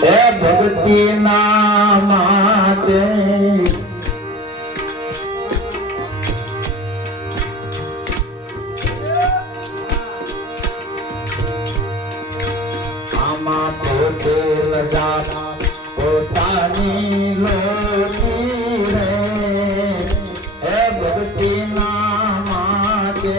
હે ભક્તિ ના માટે આમાં પોતે લજા પોતાની લોટી રે હે ભક્તિ ના માટે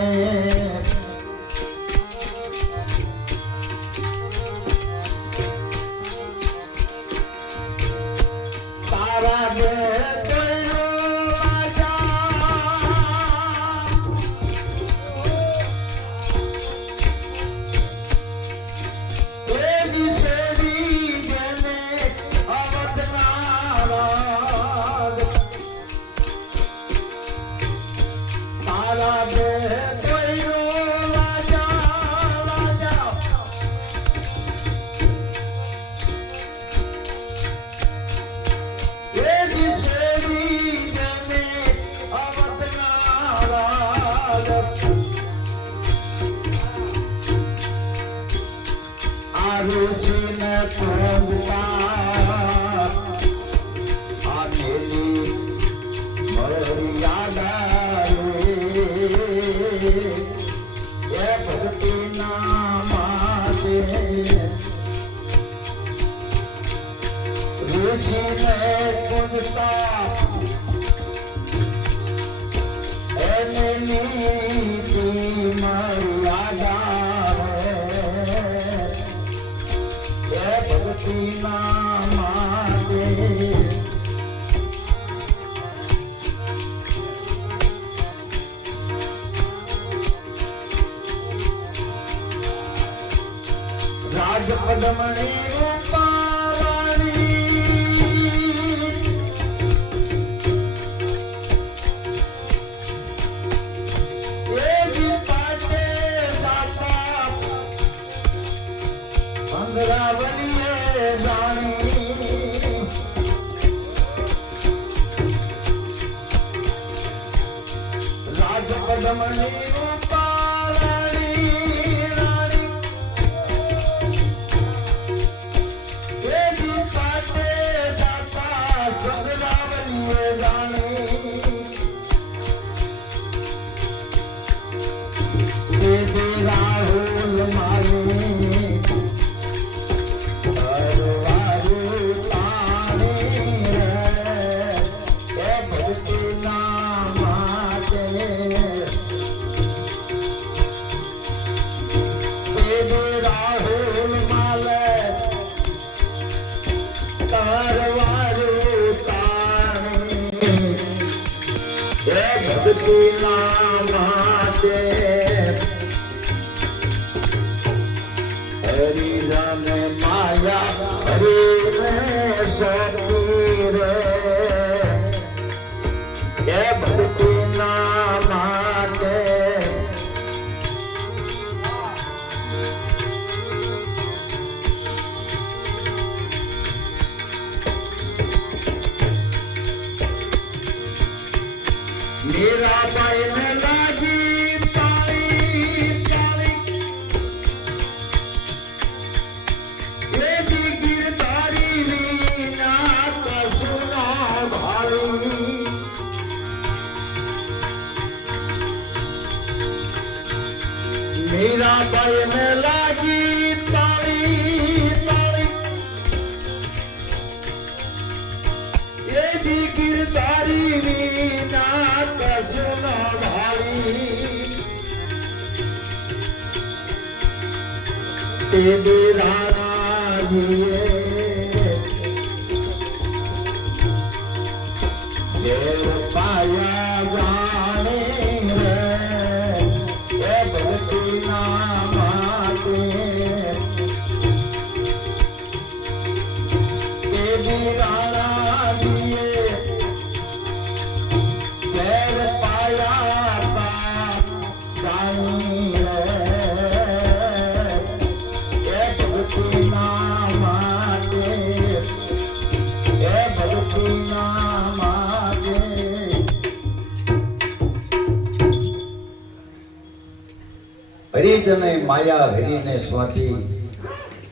હરિજને માયા હરિને સ્વાથી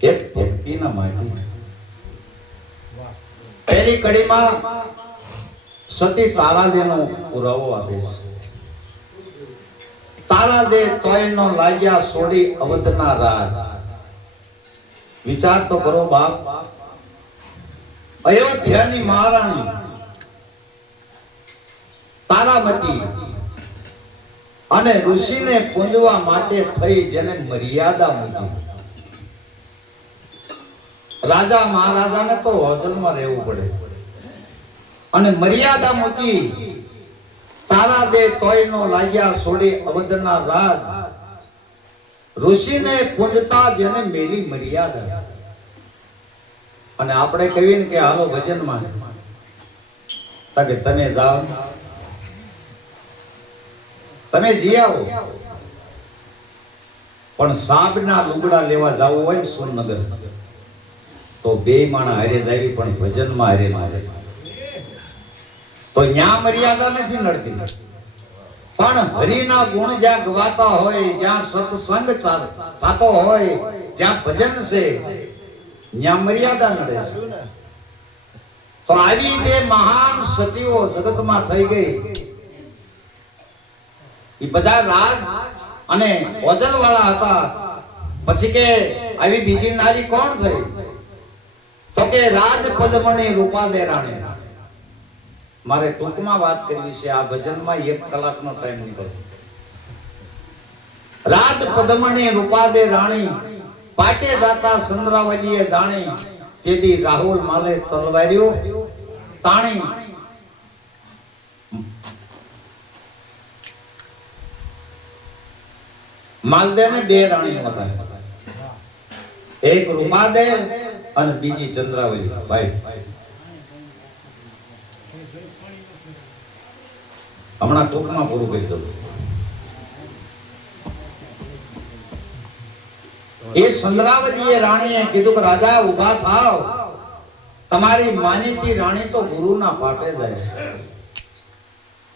એક ભક્તિના માટે પહેલી કડીમાં સતી તારાદેવનો પુરાવો આપે છે. તારાદે તોયનો લાગ્યા સોડી અવધના રાજ. વિચાર તો કરો બાપ, અયોધ્યાની મહારાણી તારામતી અને ઋષિને પૂંજવા માટે થઈ જેને મર્યાદા મૂકી. રાજા મહારાજાને તો હોટલમાં રહેવું પડે અને મર્યાદા મૂકી. તારાદે તોયનો લાગ્યા સોડી અવધના રાજ. ઋષિને પૂંજતા જેને મેલી મર્યાદા. અને આપણે કહીએ ને કે હાલો ભજનમાં, કે તમે જાઓ, તમે જઈ આવો, પણ સાબના લુગડા લેવા જવું હોય ને સુરનગર તો બે માણા હારે જાવી, પણ ભજનમાં હારે મારે તો ન્યા મર્યાદા નથી નડતી. પણ હરિના ગુણ જ્યાં ગવાતા હોય, જ્યાં સત્સંગ થતો હોય, જ્યાં ભજન છે, ત્યાં મર્યાદા નડે છે. તો આવી જે મહાન સતીઓ જગતમાં થઈ ગઈ, એ બધા રાજ અને ઓજલ વાળા હતા. પછી કે આવી બીજી નારી કોણ થઈ? તો કે રાજ પદ્મની રૂપાદે રાણી. મારે ટૂંકમાં વાત કરવી છે, આ ભજનમાં 1 કલાકનો ટાઈમ નીકળે. રાજ પદ્મની રૂપાદે રાણી, પાટે જાતા સંદ્રાવલીએ જાણી, તેથી રાહુલ માલે તલવાર્યો તાણી. માલદેને 2 રાણીઓ હતા, એક રૂપાદે અને બીજી ચંદ્રાવલી. ભાઈ હમણાં ટૂંકમાં પૂરું કરી દઉં. એ ચંદ્રાવલીએ રાણીએ કીધું કે રાજા ઉભા થાવ, તમારી માનીતી રાણી તો ગુરુના પાટે જાય છે.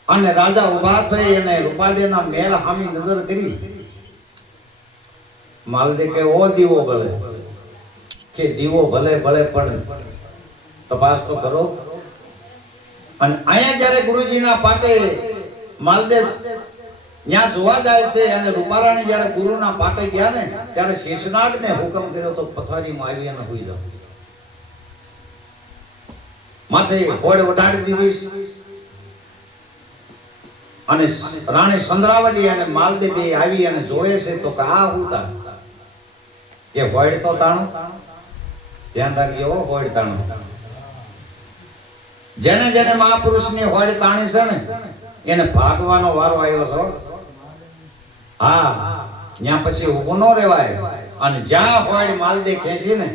અને રાજા ઉભા થઈ અને રૂપાદેના મેલ સામે નજર કરી. માલદે કે ઓ દીવો ભલે, કે દીવો ભલે ભલે પણ તપાસ તો કરો. અને અહીંયા જ્યારે ગુરુજીના પાટે માલદે ત્યાં જોવા જાય છે, અને રૂપારાણી જ્યારે ગુરુના પાટે ગયા ને ત્યારે શેષનાગને હુકમ કર્યો તો પથારીમાં આવી અને હુઈ જાવ. માથે હોડ વટાડી દીધી. અને રાણી ચંદ્રાવલી અને માલદે બે આવી અને જોવે છે તો કે આ હુતા એ હોડ તો તાણું. ધ્યાન રાખજો, હોડ તાણું. જેને જેને મહાપુરુષની હોડ તાણી છે ને એને ભાગવાનો વારો આવ્યો છે. હા, ત્યાં પછી ઊભો ન રહેવાય. અને જ્યાં હોડ માલદે ખેંચી ને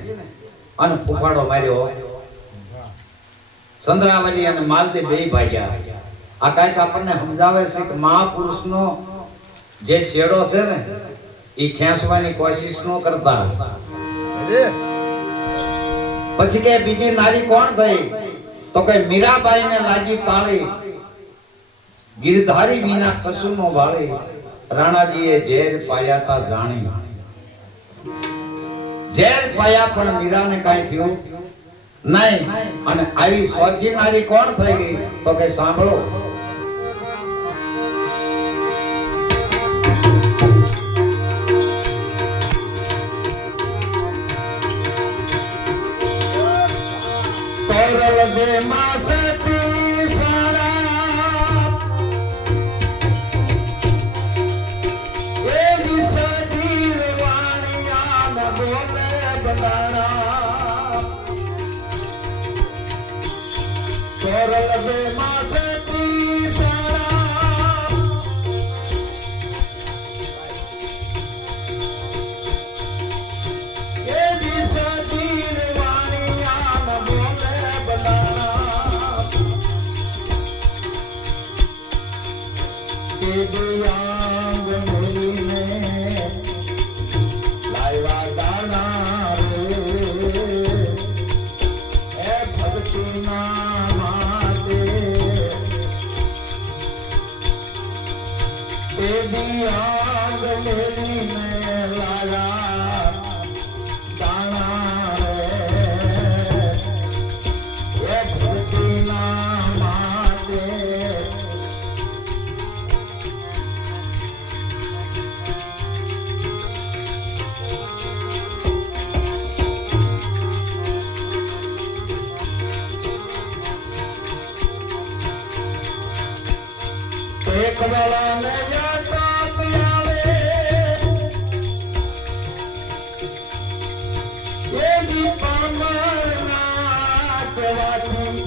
અને ફૂફાડો માર્યો, ચંદ્રાવલી અને માલદે બે ભાગ્યા. આ કાંઈક આપણને સમજાવે છે કે મહાપુરુષનો જે છેડો છે ને એ ખેંચવાની કોશિશ ન કરતા. પછી કે બીજી નારી કોણ થઈ? તો કે મીરાબાઈને લાગી તાળી, ગિરધારી વિના કશું નો વાળી. રાણાજીએ ઝેર પાયા તા જાણી. ઝેર પાયા પણ મીરાને કાંઈ થયું નહીં. અને આવી ચોથી નારી કોણ થઈ ગઈ? તો કે સાંભળો. તોરલ દે માસતી સારા એ દિસતી વાણિયા ન બોલે બડાણા. તોરલ દે માસતી સારા એ દિસતી વાણિયા ન બોલે બડાણા. કે દિયાંગ મોરીને લાયવા દાણા રે એ ભક્તિના માટે. કે દિયાંગ મોરીને લાયા દાણા રે એ ભક્તિના વાળાને યાદ આવે એ દીપામણા કહેવાથી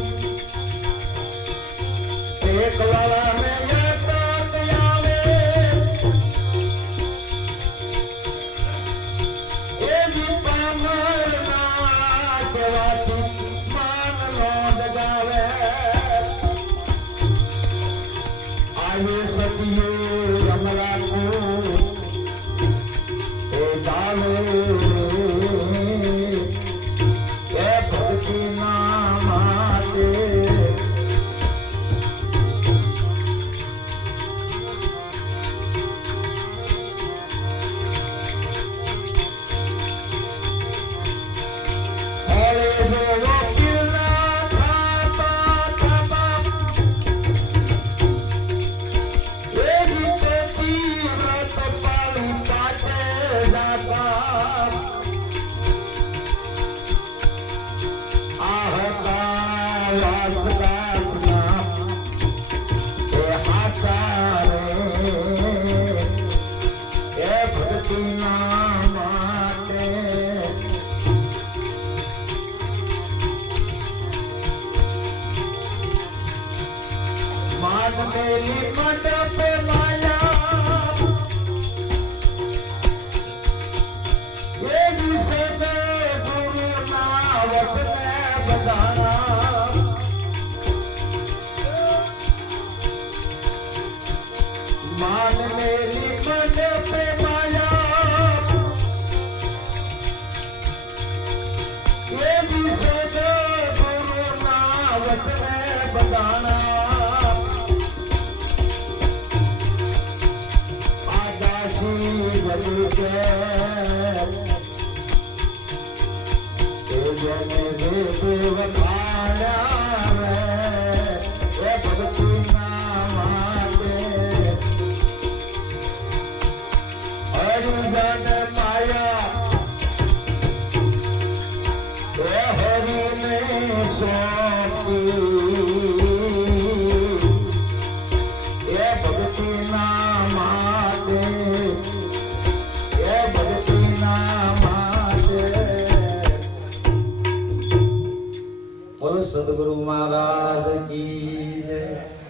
એક વાળાને યાદ આવે એ દીપામણા કહેવાથી માનનો દગાવે आये सदियों रमला को ए डाले ए भक्ति नामाते अरे जो मेली मंडप माया ये जिसे गुरु नावत ने बजाना मान मेली मंडप माया ये जिसे गुरु नावत ने बजाना जब के जने देव खाया रे भक्ति नामाते हरिजन माया रे हरि ने सौंपी ये भक्ति नामाते बोलो सदगुरु महाराज की